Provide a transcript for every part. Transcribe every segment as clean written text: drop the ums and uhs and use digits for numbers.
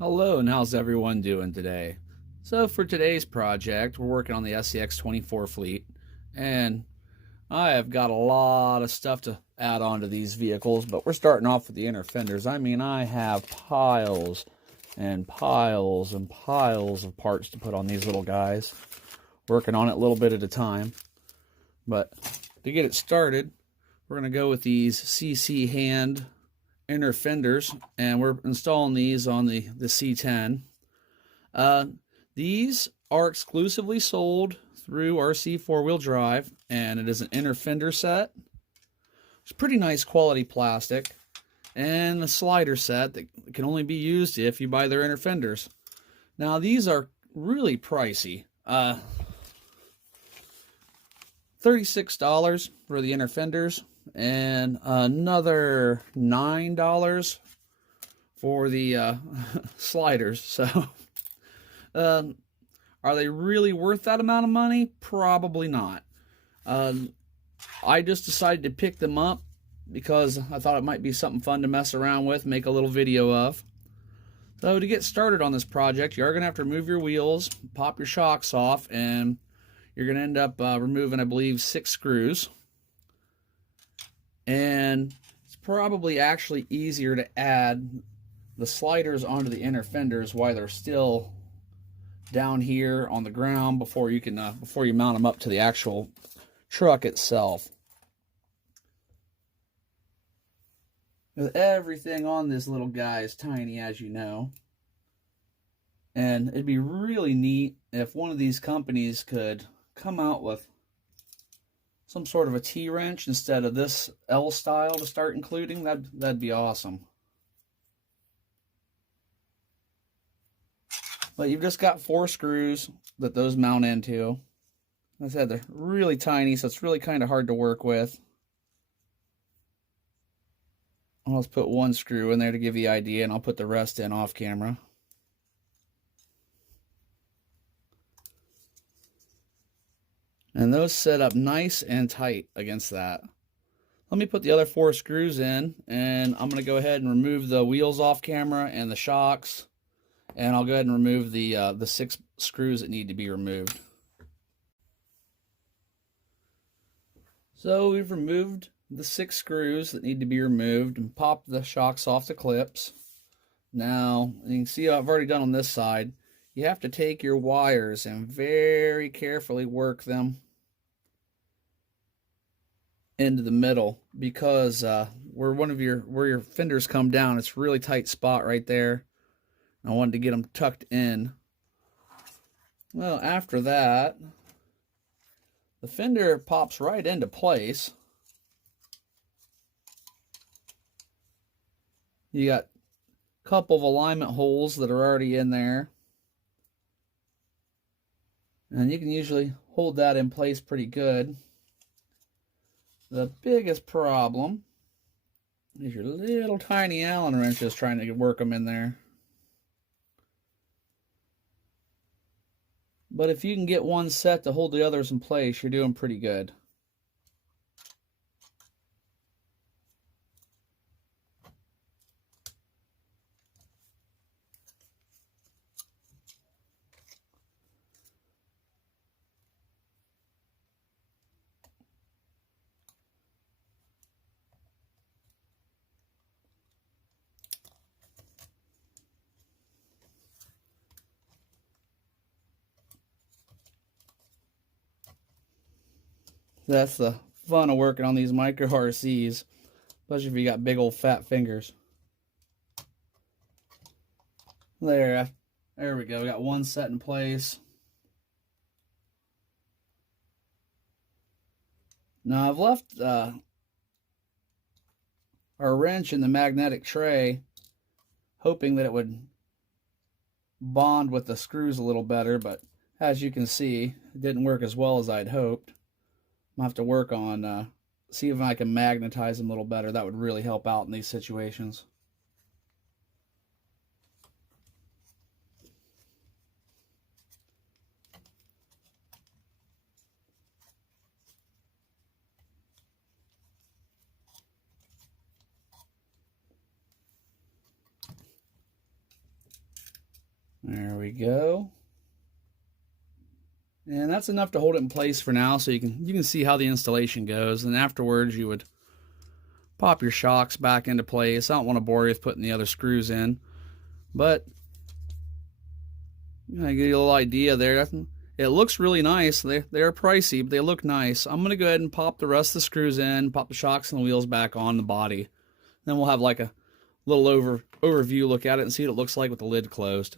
Hello, and how's everyone doing today? So for today's project, we're working on the Scx24 fleet, and I have got a lot of stuff to add on to these vehicles, but we're starting off with the inner fenders. I mean, I have piles and piles and piles of parts to put on these little guys. Working on it a little bit at a time. But to get it started, we're going to go with these CC hand inner fenders, and we're installing these on the C10. These are exclusively sold through RC four-wheel drive, and it is an inner fender set. It's pretty nice quality plastic, and a slider set that can only be used if you buy their inner fenders. Now these are really pricey. $36 for the inner fenders, and another $9 for the sliders. So are they really worth that amount of money? Probably not. I just decided to pick them up because I thought it might be something fun to mess around with, make a little video of. So to get started on this project, you are going to have to remove your wheels, pop your shocks off, and you're going to end up removing, I believe, 6 screws. And it's probably actually easier to add the sliders onto the inner fenders while they're still down here on the ground before you can before you mount them up to the actual truck itself. Everything on this little guy is tiny, as you know. And it'd be really neat if one of these companies could come out with some sort of a T-wrench instead of this L style to start including. That'd be awesome. But you've just got 4 screws that those mount into. Like I said, they're really tiny, so it's really kind of hard to work with. I'll just put 1 screw in there to give you the idea, and I'll put the rest in off camera. And those set up nice and tight against that. Let me put the other 4 screws in, and I'm going to go ahead and remove the wheels off camera and the shocks. And I'll go ahead and remove the 6 screws that need to be removed. So we've removed the 6 screws that need to be removed and popped the shocks off the clips. Now, you can see I've already done on this side. You have to take your wires and very carefully work them into the middle, because where your fenders come down, it's a really tight spot right there. I wanted to get them tucked in. Well, after that, the fender pops right into place. You got a couple of alignment holes that are already in there. And you can usually hold that in place pretty good. The biggest problem is your little tiny Allen wrenches trying to work them in there. But if you can get one set to hold the others in place, you're doing pretty good. That's the fun of working on these micro RCs, especially if you got big old fat fingers. There we go. We got one set in place. Now I've left our wrench in the magnetic tray, hoping that it would bond with the screws a little better, but as you can see, it didn't work as well as I'd hoped. I'm gonna have to work on see if I can magnetize them a little better. That would really help out in these situations. go. And that's enough to hold it in place for now, so you can see how the installation goes. And afterwards, you would pop your shocks back into place. I don't want to bore you with putting the other screws in, but I give you a little idea there. It looks really nice. They're pricey, but they look nice. I'm going to go ahead and pop the rest of the screws in, pop the shocks and the wheels back on the body. Then we'll have like a little overview look at it and see what it looks like with the lid closed.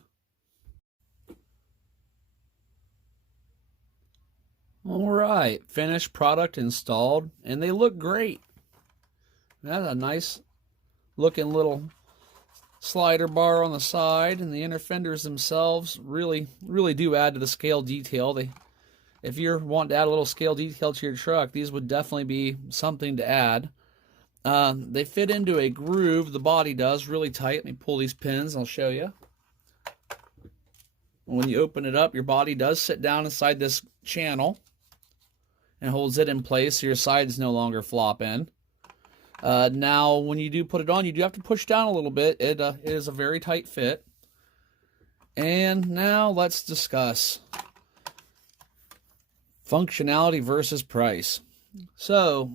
All right, finished product installed, and they look great. That's a nice looking little slider bar on the side, and the inner fenders themselves really do add to the scale detail. If you're wanting to add a little scale detail to your truck, these would definitely be something to add. They fit into a groove, the body does, really tight. Let me pull these pins, I'll show you. When you open it up, your body does sit down inside this channel and holds it in place so your sides no longer flop in. Now, when you do put it on, you do have to push down a little bit. It is a very tight fit. And now let's discuss functionality versus price. So,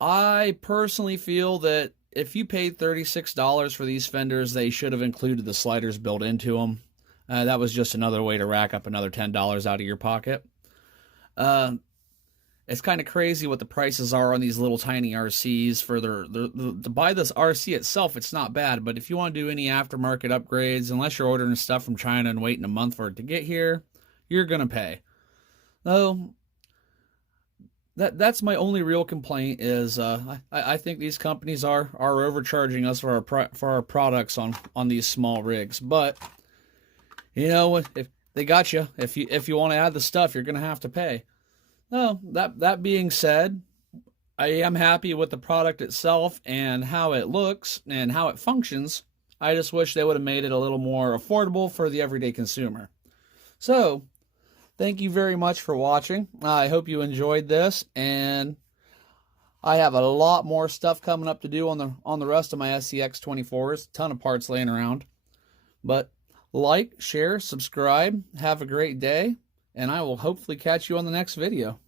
I personally feel that if you paid $36 for these fenders, they should have included the sliders built into them. That was just another way to rack up another $10 out of your pocket. It's kind of crazy what the prices are on these little tiny RCs. For to buy this RC itself, it's not bad, but if you want to do any aftermarket upgrades, unless you're ordering stuff from China and waiting a month for it to get here, you're going to pay. So, that's my only real complaint is I think these companies are overcharging us for our products on these small rigs. But, you know, if they got you, if you want to add the stuff, you're going to have to pay. No, that being said, I am happy with the product itself and how it looks and how it functions. I just wish they would have made it a little more affordable for the everyday consumer. So, thank you very much for watching. I hope you enjoyed this, and I have a lot more stuff coming up to do on the rest of my Scx24s. A ton of parts laying around. But like, share, subscribe. Have a great day, and I will hopefully catch you on the next video.